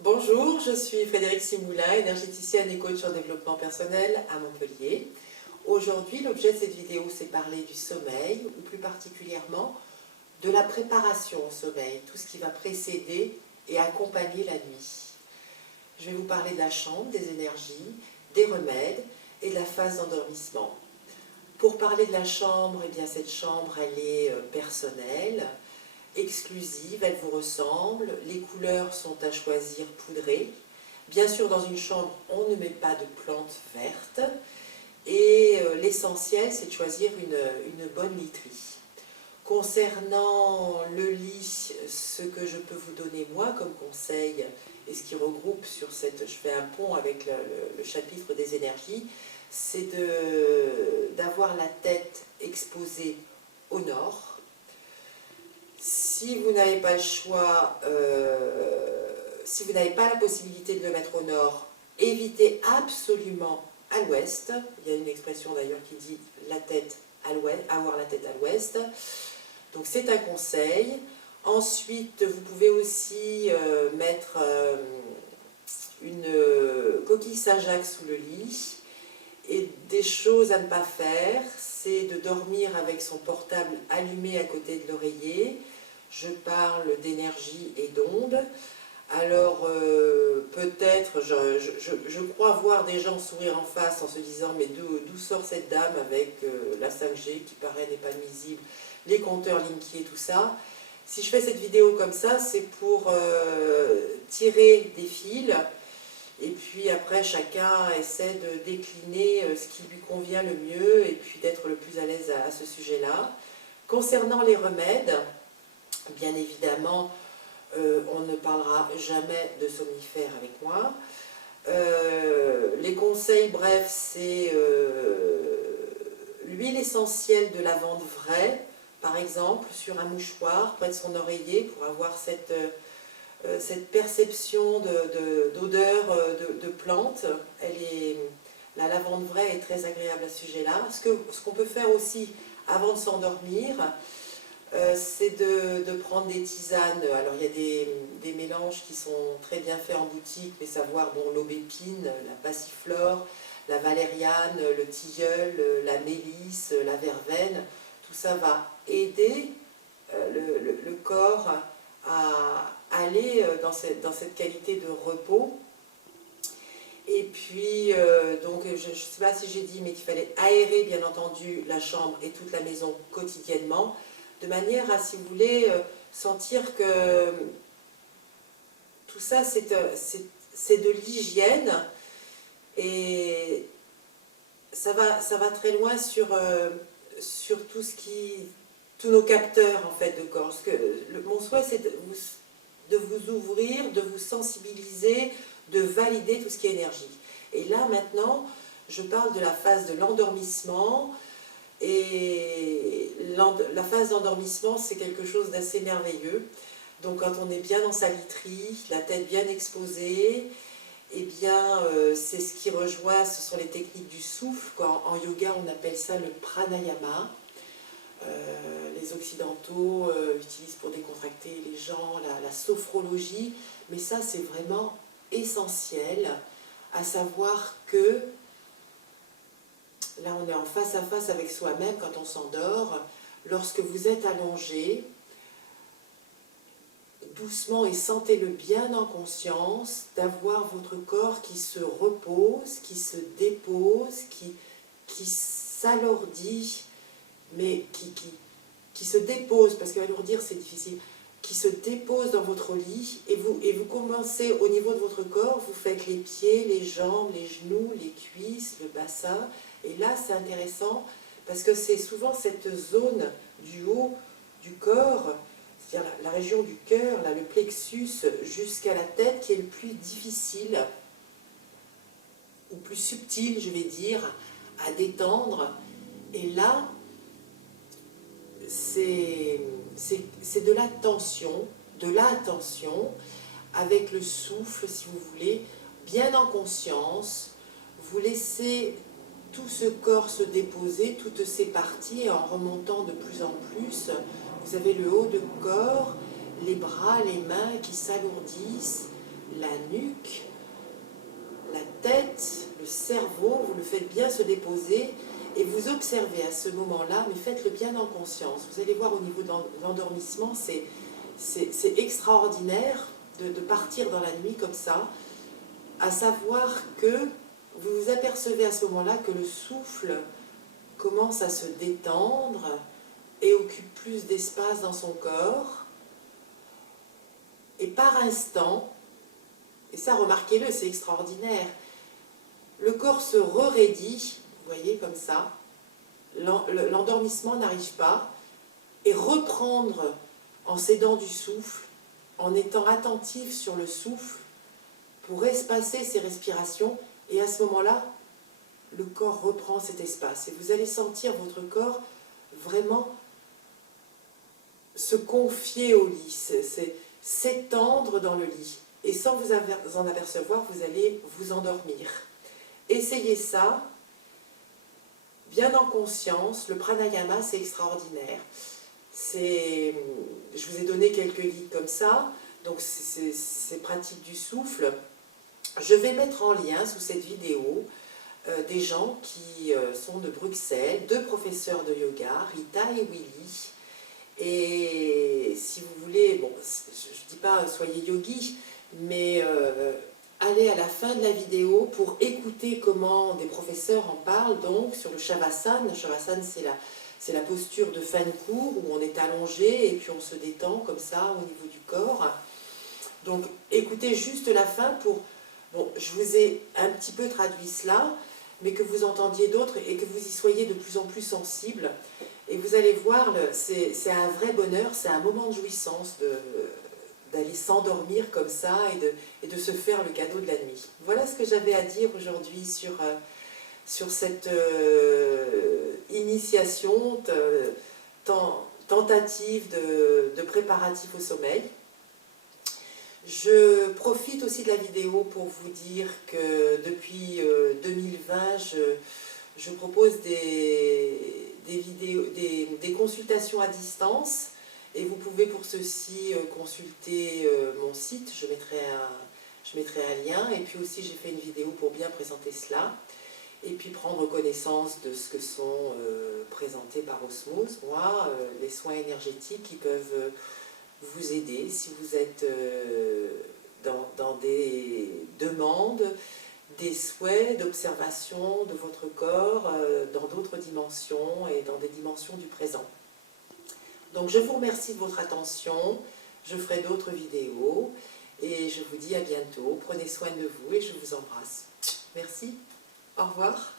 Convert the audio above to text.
Bonjour, je suis Frédérique Simoulin, énergéticienne et coach en développement personnel à Montpellier. Aujourd'hui, l'objet de cette vidéo, c'est parler du sommeil, ou plus particulièrement de la préparation au sommeil, tout ce qui va précéder et accompagner la nuit. Je vais vous parler de la chambre, des énergies, des remèdes et de la phase d'endormissement. Pour parler de la chambre, eh bien cette chambre, elle est personnelle, exclusive, elle vous ressemble, les couleurs sont à choisir poudrées. Bien sûr, dans une chambre, on ne met pas de plantes vertes et l'essentiel, c'est de choisir une bonne literie. Concernant le lit, ce que je peux vous donner moi comme conseil, et ce qui regroupe sur cette, je fais un pont avec le chapitre des énergies, c'est d'avoir la tête exposée au nord. Si vous n'avez pas le choix, si vous n'avez pas la possibilité de le mettre au nord, évitez absolument à l'ouest. Il y a une expression d'ailleurs qui dit la tête à l'ouest, avoir la tête à l'ouest. Donc c'est un conseil. Ensuite, vous pouvez aussi mettre une coquille Saint-Jacques sous le lit. Et des choses à ne pas faire, c'est de dormir avec son portable allumé à côté de l'oreiller. Je parle d'énergie et d'ondes. Alors peut-être, je crois voir des gens sourire en face en se disant mais d'où sort cette dame avec la 5G qui paraît n'est pas nuisible, les compteurs Linky et tout ça. Si je fais cette vidéo comme ça, c'est pour tirer des fils. Et puis après, chacun essaie de décliner ce qui lui convient le mieux et puis d'être le plus à l'aise à ce sujet-là. Concernant les remèdes, bien évidemment, on ne parlera jamais de somnifères avec moi. Les conseils, bref, c'est l'huile essentielle de lavande vraie, par exemple, sur un mouchoir près de son oreiller pour avoir cette perception d'odeur de plante. La lavande vraie est très agréable à ce sujet-là. Ce qu'on peut faire aussi avant de s'endormir, c'est de prendre des tisanes. Alors il y a des mélanges qui sont très bien faits en boutique, mais savoir l'aubépine, la passiflore, la valériane, le tilleul, la mélisse, la verveine, tout ça va aider le corps à aller dans cette qualité de repos. Et puis, donc, je ne sais pas si j'ai dit, mais qu'il fallait aérer, bien entendu, la chambre et toute la maison quotidiennement, de manière à, si vous voulez, sentir que tout ça, c'est de l'hygiène, et ça va très loin sur tout ce tous nos capteurs, en fait, de corps. Parce que mon souhait, c'est de vous ouvrir, de vous sensibiliser, de valider tout ce qui est énergie. Et là, maintenant, je parle de la phase de l'endormissement. Et la phase d'endormissement, c'est quelque chose d'assez merveilleux. Donc quand on est bien dans sa literie, la tête bien exposée, eh bien c'est ce qui rejoint, ce sont les techniques du souffle. En yoga, on appelle ça le pranayama. Les occidentaux utilisent pour décontracter les gens la sophrologie, mais ça c'est vraiment essentiel, à savoir que là on est en face à face avec soi-même quand on s'endort. Lorsque vous êtes allongé, doucement, et sentez-le bien en conscience, d'avoir votre corps qui se repose, qui se dépose, qui s'alourdit, mais qui se dépose, parce qu'alourdir c'est difficile, qui se dépose dans votre lit, et vous commencez au niveau de votre corps, vous faites les pieds, les jambes, les genoux, les cuisses, le bassin, et là c'est intéressant, parce que c'est souvent cette zone du haut du corps, c'est-à-dire la région du cœur, là, le plexus jusqu'à la tête, qui est le plus difficile, ou plus subtil, je vais dire, à détendre, et là, c'est de l'attention, avec le souffle, si vous voulez, bien en conscience. Vous laissez tout ce corps se déposer, toutes ces parties, et en remontant de plus en plus, vous avez le haut de corps, les bras, les mains qui s'alourdissent, la la nuque, la tête, le cerveau, vous le faites bien se déposer et vous observez à ce moment-là, mais faites-le bien en conscience. Vous allez voir au niveau de l'endormissement, c'est extraordinaire de partir dans la nuit comme ça, à savoir que vous vous apercevez à ce moment-là que le souffle commence à se détendre et occupe plus d'espace dans son corps. Et par instant, et ça remarquez-le, c'est extraordinaire, le corps se raidit, vous voyez comme ça, l'endormissement n'arrive pas, et reprendre en s'aidant du souffle, en étant attentif sur le souffle, pour espacer ses respirations, et à ce moment-là, le corps reprend cet espace. Et vous allez sentir votre corps vraiment se confier au lit, s'étendre dans le lit. Et sans vous en apercevoir, vous allez vous endormir. Essayez ça, bien en conscience. Le pranayama, c'est extraordinaire. Je vous ai donné quelques guides comme ça, donc c'est pratique du souffle. Je vais mettre en lien sous cette vidéo des gens qui sont de Bruxelles, 2 professeurs de yoga, Rita et Willy. Et si vous voulez, bon, je ne dis pas soyez yogi, mais allez à la fin de la vidéo pour écouter comment des professeurs en parlent, donc sur le Shavasana. Le Shavasana, c'est la posture de fin de cours où on est allongé et puis on se détend comme ça au niveau du corps. Donc écoutez juste la fin pour... Bon, je vous ai un petit peu traduit cela, mais que vous entendiez d'autres et que vous y soyez de plus en plus sensible. Et vous allez voir, c'est un vrai bonheur, c'est un moment de jouissance d'aller s'endormir comme ça et de se faire le cadeau de la nuit. Voilà ce que j'avais à dire aujourd'hui sur cette initiation, tentative de préparatif au sommeil. Je profite aussi de la vidéo pour vous dire que depuis 2020, je propose des consultations à distance et vous pouvez pour ceci consulter mon site, je mettrai un lien, et puis aussi j'ai fait une vidéo pour bien présenter cela et puis prendre connaissance de ce que sont présentés par Osmose, moi, les soins énergétiques qui peuvent vous aider si vous êtes dans des demandes, des souhaits d'observation de votre corps dans d'autres dimensions et dans des dimensions du présent. Donc je vous remercie de votre attention, je ferai d'autres vidéos et je vous dis à bientôt. Prenez soin de vous et je vous embrasse. Merci, au revoir.